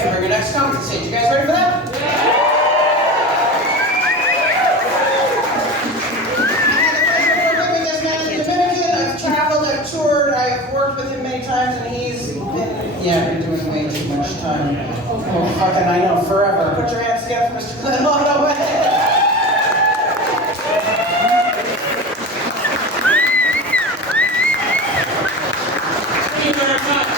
Okay, bring your next comic to stage. You guys ready for that? I've traveled, I've toured, I've worked with him many times, and he's been doing way too much time. Oh, fucking, I know, forever. Put your hands together for Mr. Glenn Ottaway. Thank you very much.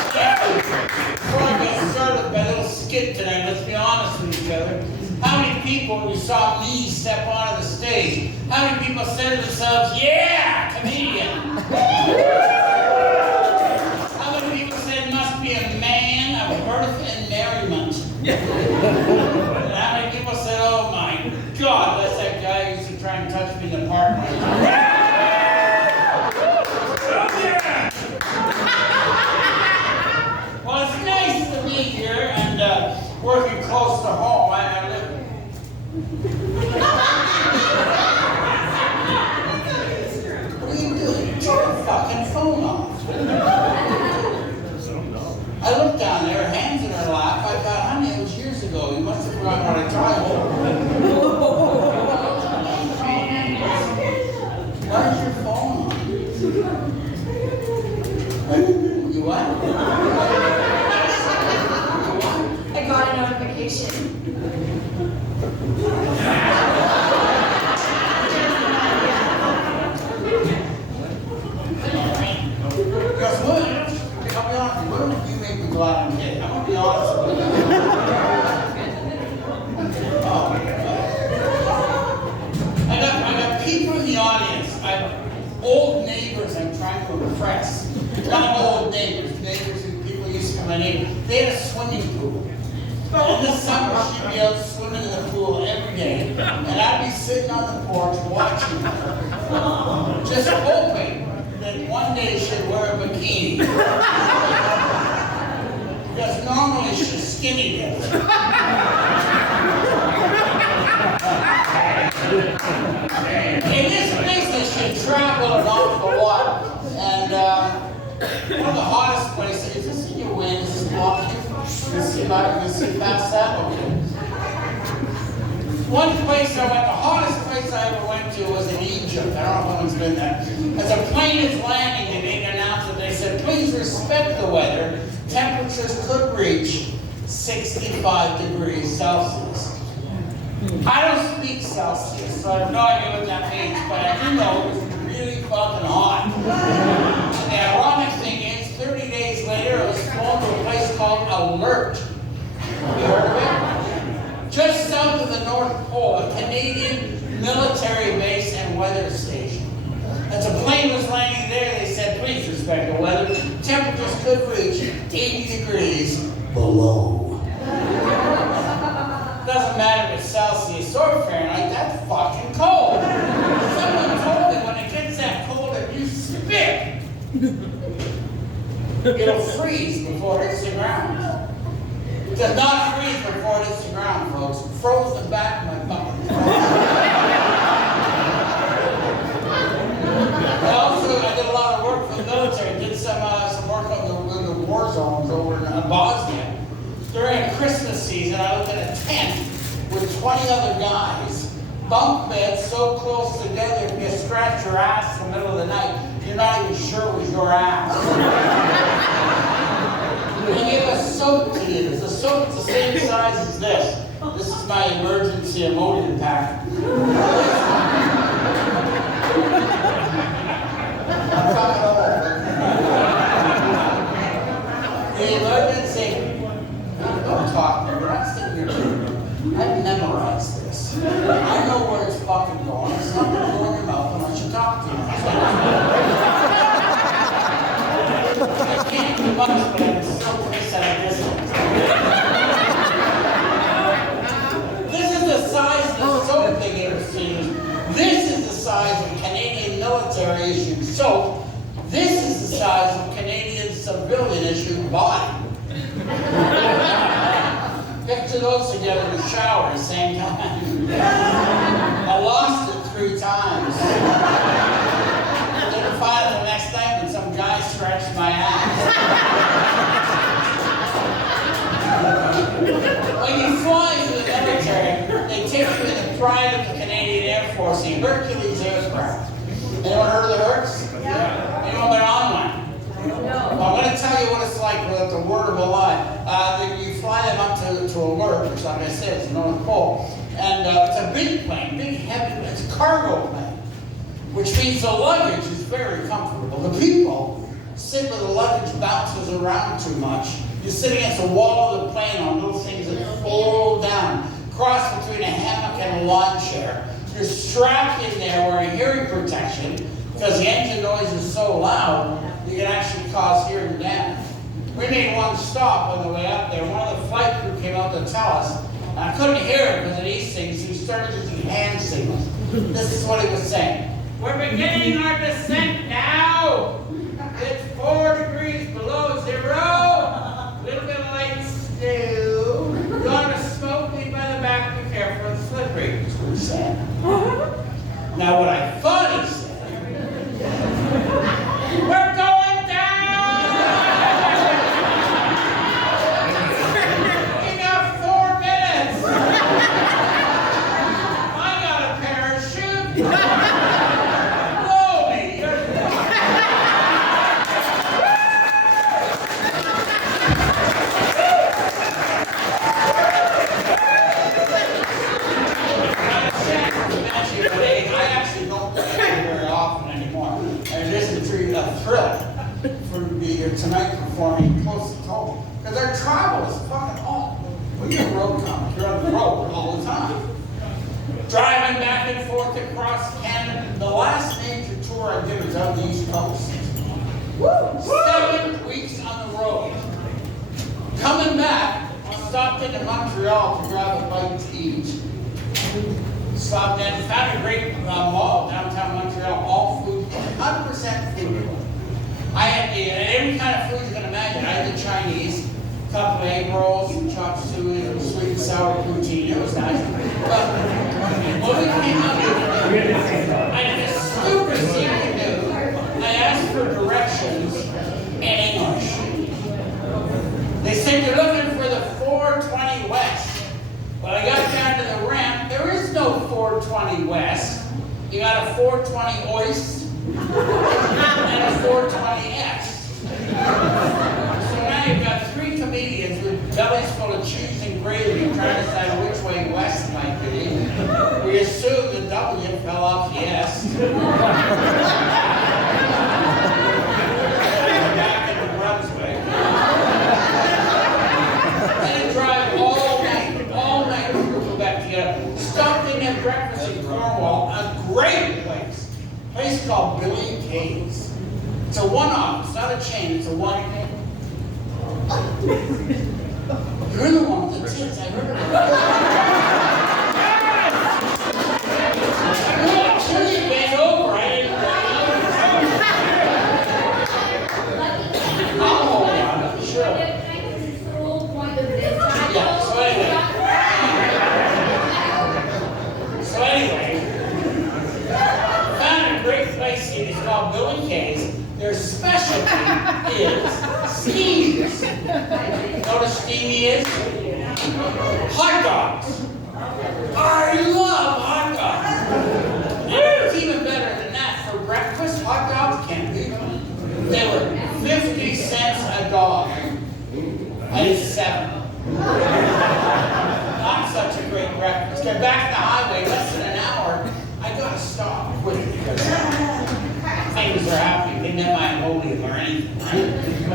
Before I get started with my little skit today, let's be honest with each other. How many people, when you saw me step onto the stage, how many people said to themselves, yeah, comedian? How many people said, must be a man of birth and merriment? And how many people said, oh my God, that's that guy who used to try and touch me in the park. Well, it's nice to be here and working close to home. I live. What are you doing? Turn your fucking phone off. I looked down there, hands in her lap. I thought, honey, it was years ago. You must have forgotten how to drive home. Where's your phone on? You what? I got a notification. Guess what? I'll be honest with you. What if you make me go out and hit? I'm going to be honest with you. I got people in the audience. I have old neighbors I'm trying to impress. Not old neighbors, neighbors who people used to come in. They had a swimming pool. In the summer, she'd be out swimming in the pool every day, and I'd be sitting on the porch watching her, just hoping that one day she'd wear a bikini. Because normally she's skinny dipped. In this business, you travel an awful lot, and one of the hottest places, is this in your wind, is this blocking? You see past that? Okay. One place I went, the hottest place I ever went to was in Egypt. I don't know if anyone's been there. As a plane is landing, they made an announcement. They said, please respect the weather. Temperatures could reach 65 degrees Celsius. I don't speak Celsius, so I have no idea what that means, but I do know it was really fucking hot. And the ironic thing is, 30 days later, it was flown to a place called Alert. Have you heard of it? Just south of the North Pole, a Canadian military base and weather station. As a plane was landing there, they said, please respect the weather. Temperatures could reach 80 degrees below. Doesn't matter if it's Celsius or Fahrenheit, that's fucking cold. Someone told me when it gets that cold, if you spit, it'll freeze before it hits the ground. It does not freeze before it hits the ground, folks. It froze the back of my butt. I did a lot of work for the military. Did some work on the war zones over in Bosnia. During Christmas season, I lived in a tent with 20 other guys, bunk beds so close together, if you scratch your ass in the middle of the night, you're not even sure it was your ass. They gave us soap to use. The soap's the same size as this. This is my emergency emotion pack. I'm talking about the emergency. Don't talk to me. We're not sitting here. I've memorized this. I know where it's fucking going. It's not going to go in your mouth unless you talk to me. I can't do much, but I can still place at a distance. This is the size of the soap they gave us to use. This is the size of Canadian military issued soap. This is the size of Canadian civilian issued body. Picture those together in the shower at the same time. I lost it 3 times. Didn't find it the next night when some guy scratched my ass. pride of the Canadian Air Force, the Hercules aircraft. Anyone heard of the Hercs? Yeah. Anyone been on one? No. Well, I'm going to tell you what it's like without the word of a lie. You fly them up to alert, which, like I said, is the North Pole. And it's a big plane, big, heavy, it's a cargo plane, which means the luggage is very comfortable. The people sit where the luggage bounces around too much. You sit against the wall of the plane on little things that fold down, cross between a hammock and a lawn chair. You're strapped in there wearing hearing protection because the engine noise is so loud, you can actually cause hearing damage. We made one stop on the way up there. One of the flight crew came out to tell us. I couldn't hear him because of these things. He started using hand signals. This is what he was saying. We're beginning our descent now. It's 4 degrees below zero. A little bit of light stew. You're going to smoke me by the back. Be careful, it's slippery. That's what he said. Now what I thought he said, we're going down! We got 4 minutes! I got a parachute! Blow me! I actually don't play very often anymore. And it isn't a thrill for me to be here tonight performing close to home. Because our travel is fucking awful. We're a road comic. You're on the road all the time. Driving back and forth across Canada. The last major tour I did was on the East Coast. 7 weeks on the road. Coming back, I stopped into Montreal to grab a bite to eat. Stopped in, found a great mall downtown Montreal, all food, 100% food. I had every kind of food you can imagine. I had the Chinese, a couple of egg rolls, some chop suey, and sweet and sour poutine. It was nice. But when we came out here, I did the stupidest thing I could do. I asked for directions in English. They said, you're looking for the 420 West. Well, I got down to the ramp. There is no 420 West. You got a 420 Oyst and a 420 X. So now you've got 3 comedians with bellies full of cheese and gravy trying to decide which way West might be. We assume the W fell off the S. Back into Brunswick. And drive all night to Quebec to get up. Stopped in at breakfast in Cornwall, a great place. A place called Billy and Kay's. It's a one-off, it's not a chain, it's a one. You're the one with the tits, I heard about it. Until you bent over, I didn't I'll hold on, sure. Yeah, so anyway, found a great place here. It's called Bill and Kay's. Their specialty is steamies. You know what a steamy is? Hot dogs. I love hot dogs. And it's even better than that. For breakfast, hot dogs can't be. They were 50 cents a dog. I did 7. Not such a great breakfast. Get back to the highway, less than an hour. I gotta stop quick because things are happening. They met my emollient or anything.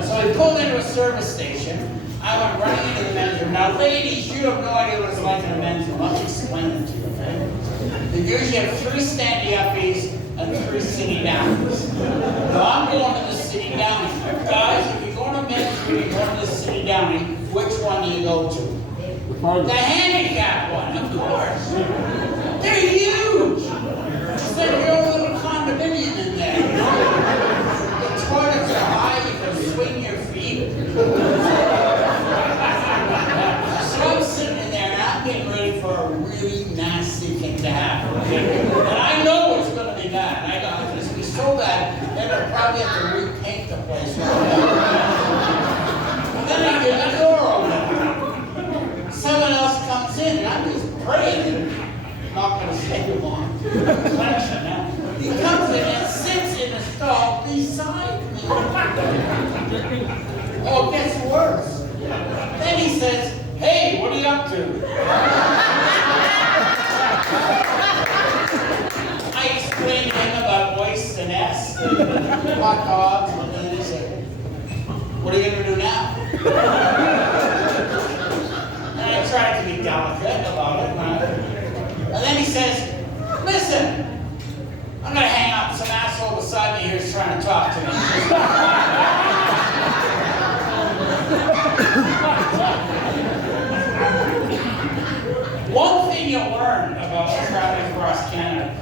So I pulled into a service station. I went running into the men's room. Now, ladies, you have no idea what it's like in a men's room. Let me explain it to you, okay? They usually have 3 standy-uppies and 3 sitty-downies. Now, I'm going to the sitty-downy. Guys, if you're going to men's room, you're going to the sitty-downy, which one do you go to? The handicap one, of course. They're huge. It's like your own little condominium in there, you know? The toilets are high, you can swing your feet. So I'm sitting in there and I'm getting ready for a really nasty thing to happen. And I know it's going to be bad. I know it's going to be so bad, they're going to probably have to repaint the place. And then I get the door open. Someone else comes in and I'm just praying, knocking take him on. Collection now. He comes in and sits in the stall beside me. Oh, it gets worse. Then he says, "Hey, what are you up to?" I explained to him about Oyster and S and hot dogs, and then he said, "What are you going to do now?" And I tried to be delicate about it. And then he says, "Listen, I'm going to hang up. Some asshole beside me here is trying to talk to me." One thing you'll learn about traveling across Canada,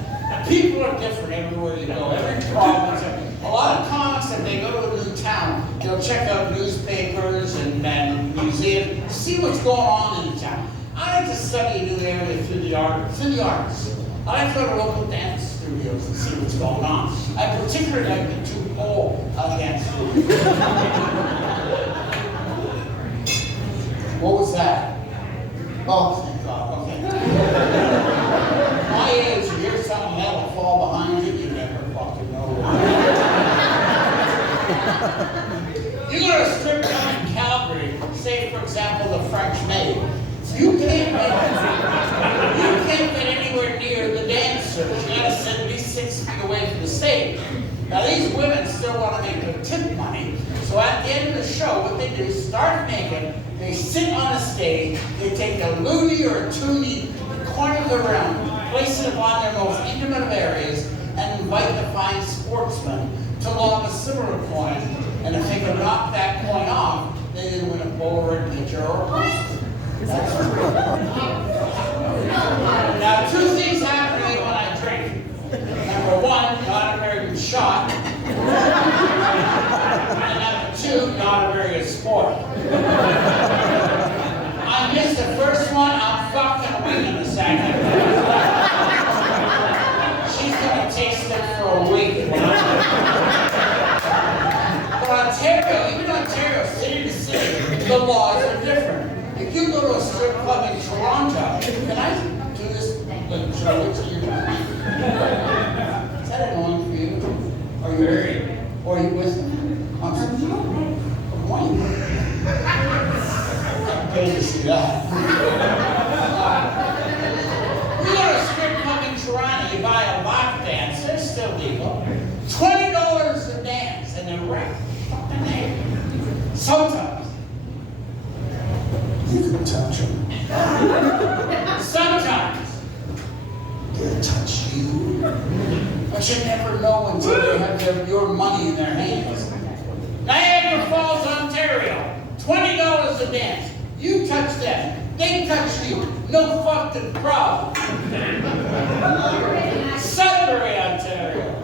people are different everywhere you go. Every province, a lot of comics, if they go to a new town, they'll check out newspapers and museums, see what's going on in the town. I like to study a new area through the arts. I like to go to local dance studios and see what's going on. I particularly like the two-pole dance studios. What was that? Oh, thank God. Okay. My age, you hear something metal fall behind you, you never fucking know. You go to a strip club in Calgary, say for example the French Maid. You can't get anywhere near the dancers. You gotta sit at least 6 feet away from the stage. Now these women still want to make their tip money, so at the end of the show, what they do is start naked, they sit on a stage, they take a loony or a toonie corner of the room, place it upon their most intimate of areas, and invite the fine sportsman to lob a similar coin. And if they can knock that coin off, they either win a Polaroid picture or a poster. That's now, two things happen to me when I drink. Number one, not a very good shot. And number two, not a very good sport. I missed the first one, I'm fucking winging the second. She's gonna taste it for a week. But Ontario, even Ontario, city to city, the laws are different. If you go to a strip club in Toronto, can I do this? Should I wait till you're done? Is that annoying for you? Are you married? Or are you with them? I'm paid to see that. You go to a strip club in Toronto, you buy a lap dance, they're still legal. $20 a dance, and they're right fucking there. Sometimes. You can touch them. Sometimes. They'll touch you. But you never know until they have your money in their hands. Niagara Falls, Ontario. $20 a dance. You touch them. They touch you. No fucking problem. Sudbury, Ontario.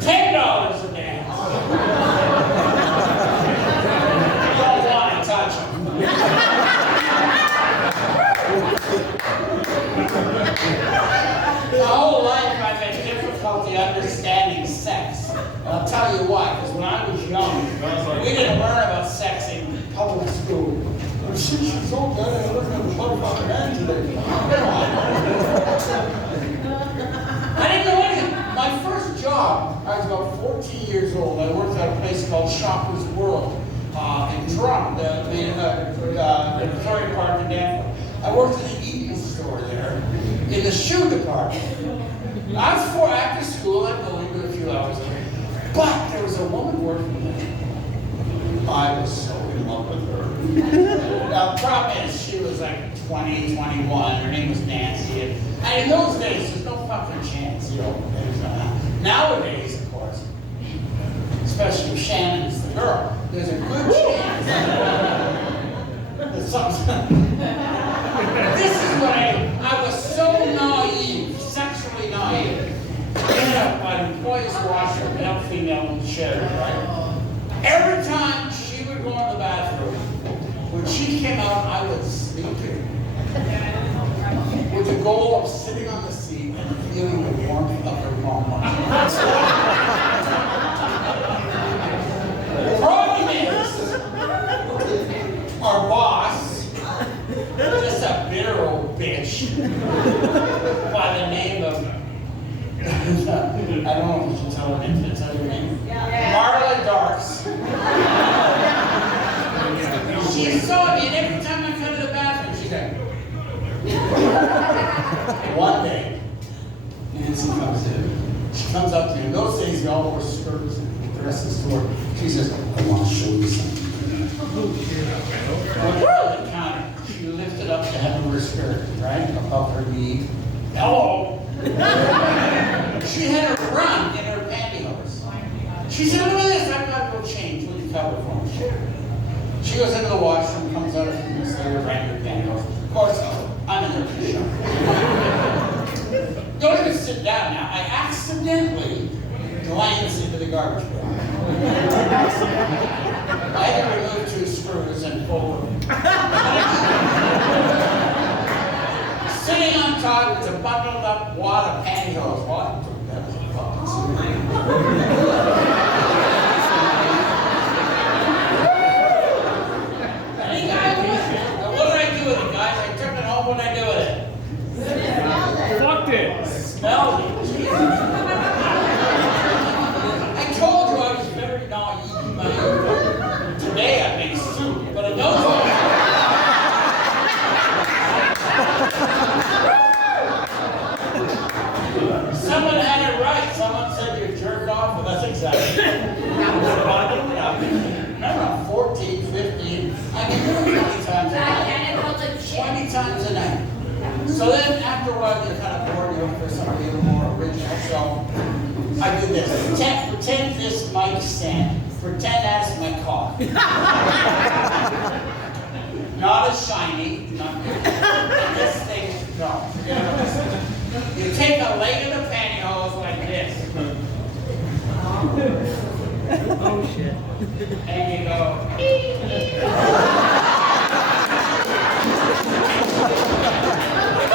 $10 a dance. You don't want to touch them. My whole life I've had difficulty understanding sex. And I'll tell you why, because when I was young, we didn't learn about sex in public school. She's so good at looking at the motherfucking man today. I didn't know anything. My first job, I was about 14 years old. I worked at a place called Shoppers World in Toronto, the Victoria Park in Danforth. I worked in the eating store there, in the shoe department. After school, I'd go into a few hours. But there was a woman working there. I was so in love with her. Now, the problem is, she was like 20, 21. Her name was Nancy. And in those days, there's no fucking chance, you know. Nowadays, of course, especially if Shannon's the girl, there's a good chance that something. This is what I was so naive, sexually naive. I'd employ this washer, male, female, share, right? Every time she would go in the bathroom, when she came out, I would sneak her. With the goal of sitting on the seat and feeling the warmth of her mama. The problem is, our boss, just a bitter old bitch, by the name Nancy comes in. She comes up to me. In those days, we all wore skirts and dresses to work. She says, I want to show you something. Went to the counter. She lifted up the hem of her skirt, right, above her knee. Hello. She had a run in her pantyhose. She said, look at this, I've got to go change. Will you cover for me? Sure. She goes into the washroom, comes out a few minutes later, ran her pantyhose. Of course, I'm in there to show. Don't even sit down now. I accidentally glanced into the garbage bin. I had to remove 2 screws and pull them. Sitting on top with a bundled up wad of pantyhose. What? That was any guy with it? What did I do with it, guys? I took it home. What did I do with it? Fucked it. Smelled it. I told you I was very naive. Today I make soup, but in those days. Someone had it right. Someone said you jerked off, but that's exactly. Remember, I'm 14, 15. I can do it 20 times a night. 20 times a night. So then, after a while, they kind of bored you for something a little more original. So I did this. Pretend this mic stand. Pretend that's my car. Not as shiny. Not this thing. No. Forget about this. You take a leg of the pantyhose like this. Oh shit. And you go.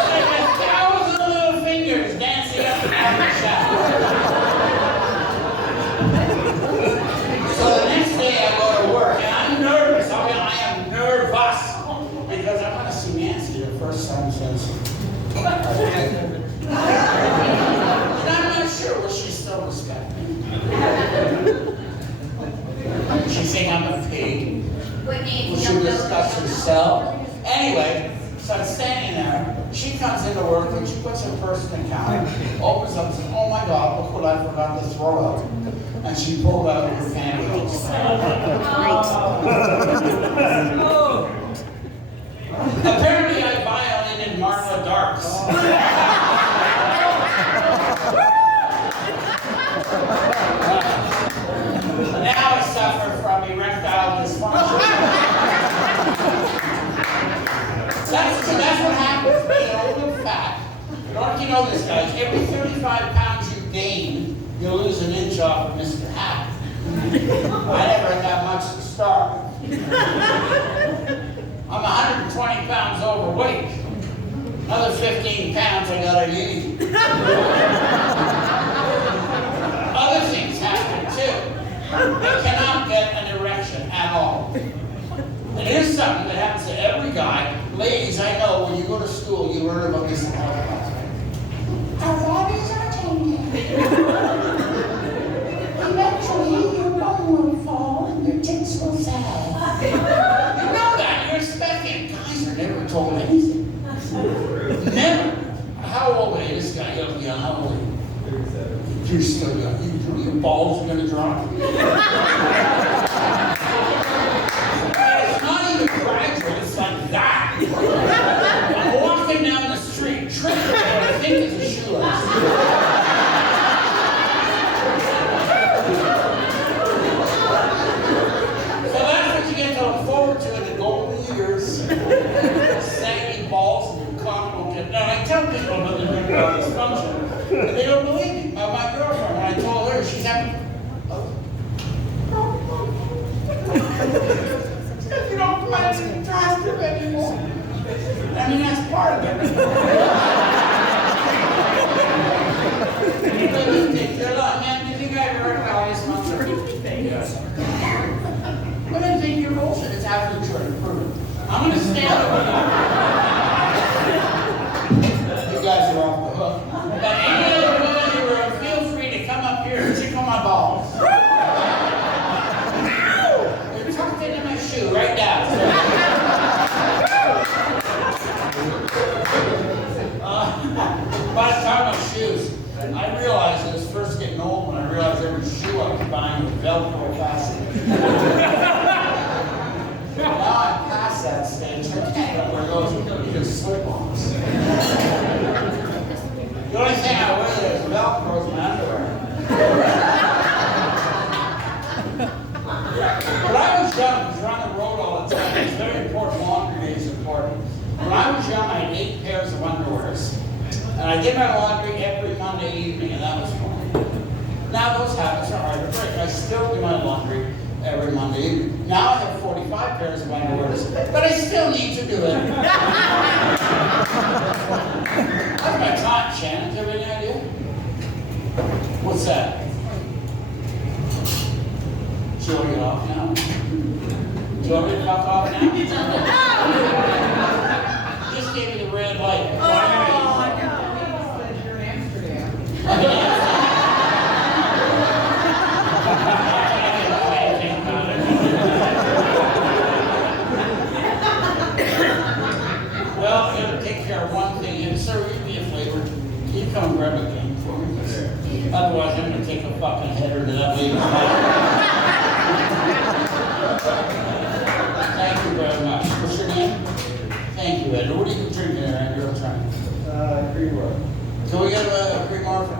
Like 1,000 little fingers dancing up and down the shaft. So the next day I go to work and I'm nervous. I am nervous because I'm going to see Nancy the first time since. And I'm not sure will she still respect me. She's saying I'm a pig. Will she discuss herself? Anyway, so I'm standing there. She comes into work and she puts her purse in the counter, opens up and says, oh my God, look what I forgot to throw out. And she pulled out her pantyhose. Apparently I violated Martha Darks. Now I suffer from erectile dysfunction. That's what happens being old and fat. I don't know if you know this, guys. Every 35 pounds you gain, you lose an inch off of Mr. Hat. I never had that much to start. I'm 120 pounds overweight. Another 15 pounds I gotta eat. Other things happen too. I cannot get an erection at all. And here's something that happens to every guy. Ladies, I know when you go to school, you learn about this in all class. Our bodies are changing. Eventually, your bum will fall and your tits will sag. You know that. You're expecting. Guys are never told anything. Never. How old are you? This guy, yeah, how old are you? 37. You're still young. Your balls are going to drop. It's not even gradual. It's like that. I'm walking down the street, tripping what I think is a shoelace. So that's what you get to look forward to in the golden years. Saggy balls and your cock won't get. Now, I tell people about the erectile dysfunction, and they don't believe me. My girlfriend, when I told her, she's having. You don't plan to trust her anymore. I mean, that's part of it. But you think you're like, man, do you think I erectile dysfunction? Yes. But I think you're bullshit. It's absolute truth. Prove it. I'm going to stand over here. You guys are off the hook. But any other woman in the room, feel free to come up here and tickle my balls. They're tucked into my shoe right now. By the time my shoes. I realized I was first getting old when I realized every shoe I was buying was Velcro fastened. Now I'm past that stage. I can't wear those. You just slip-ons. The only thing I wear that is Velcro is my underwear. When I was young, I was on the road all the time. It's very important. Laundry day is important. When I was young, I had 8 pairs of underwears. And I did my laundry every Monday evening, and that was fun. Now those habits are hard to break. I still do my laundry every Monday evening. Now I have 45 pairs of underwears, but I still need to do it. How's my time, Shannon? Do you have any idea? What's that? Do you want to get off now? Do you want me to fuck off now? Just gave me the red light. Well, I'm going to take care of one thing. And sir, give me a flavor. You come grab a game for me. Otherwise, I'm going to take a fucking header to that lady's head. Thank you very much. What's your name? Thank you, Ed. What are you drinking there, Ed? You're trying. Cream roll. Can we get a cream marfa?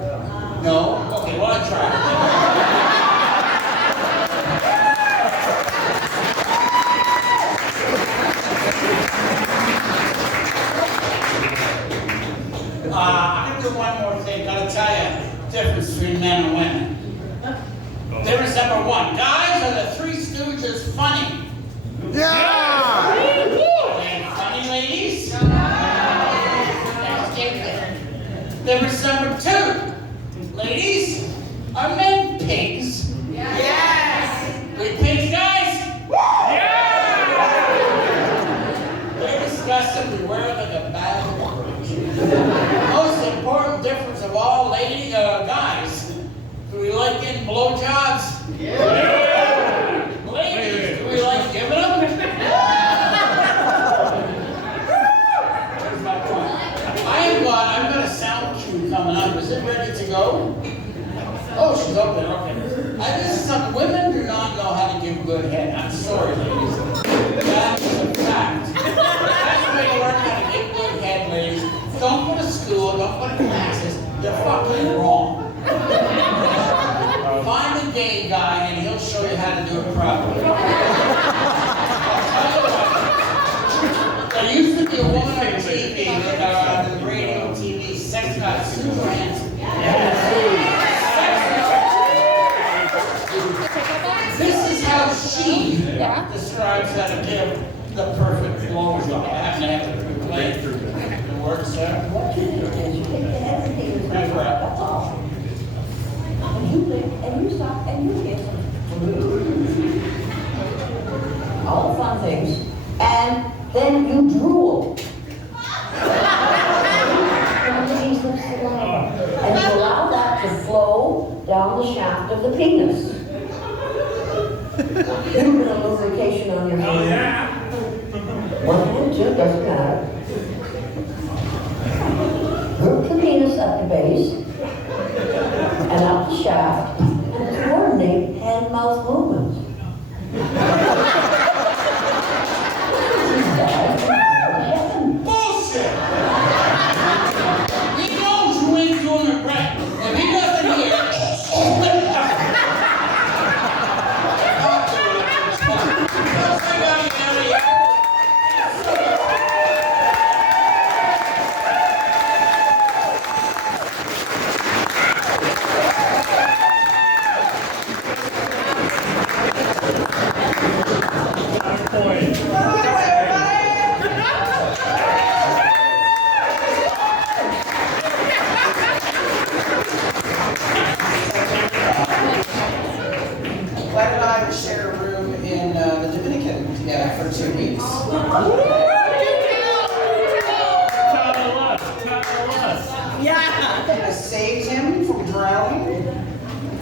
No? Okay, well, I tried. I'm going to do one more thing. Got to tell you the difference between men and women. Difference number 1. Guys are the Three Stooges funny. Yeah! Are they funny, ladies? Difference number 2. Ladies, are men pigs? Yes. We pigs, guys? Yeah! They're disgusting. We wear like a bag of garbage. Most important difference of all, guys, do we like getting blowjobs? Yeah! Ladies, do we like giving them? Here's my point. I've got a sound cue coming up. Is it ready to go? Oh, she's up there. Okay. This is something women do not know how to give good head. I'm sorry, ladies. That is a fact. That's the way you learn how to give good head, ladies. Don't go to school. Don't go to classes. You're fucking wrong. Find a gay guy and he'll show you how to do it properly. There used to be a woman on TV, on radio, TV, sex guy, super handsome. This is how she describes how to give the perfect blowjob. I happen to have to play it through the words there. What you do is you take the head of the fingers, that's all. And you lick, and you stop, and you kiss. All the fun things. And then you drool. Underneath the saliva. And you allow that to flow down the shaft of the penis. Little bit of lubrication on your hand. One hand, two, doesn't matter. Root the penis at the base and up the shaft and coordinate hand-mouth movements. Bullshit! He knows you ain't doing it right. If he doesn't hear it, Glenn and I shared a room in the Dominican together for 2 weeks. I saved him from drowning.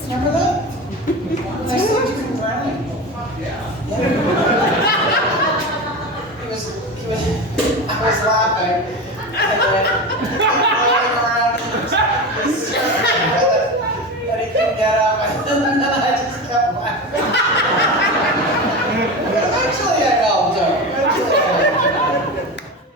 Remember that? I saved him from drowning. Yeah. I was laughing. And then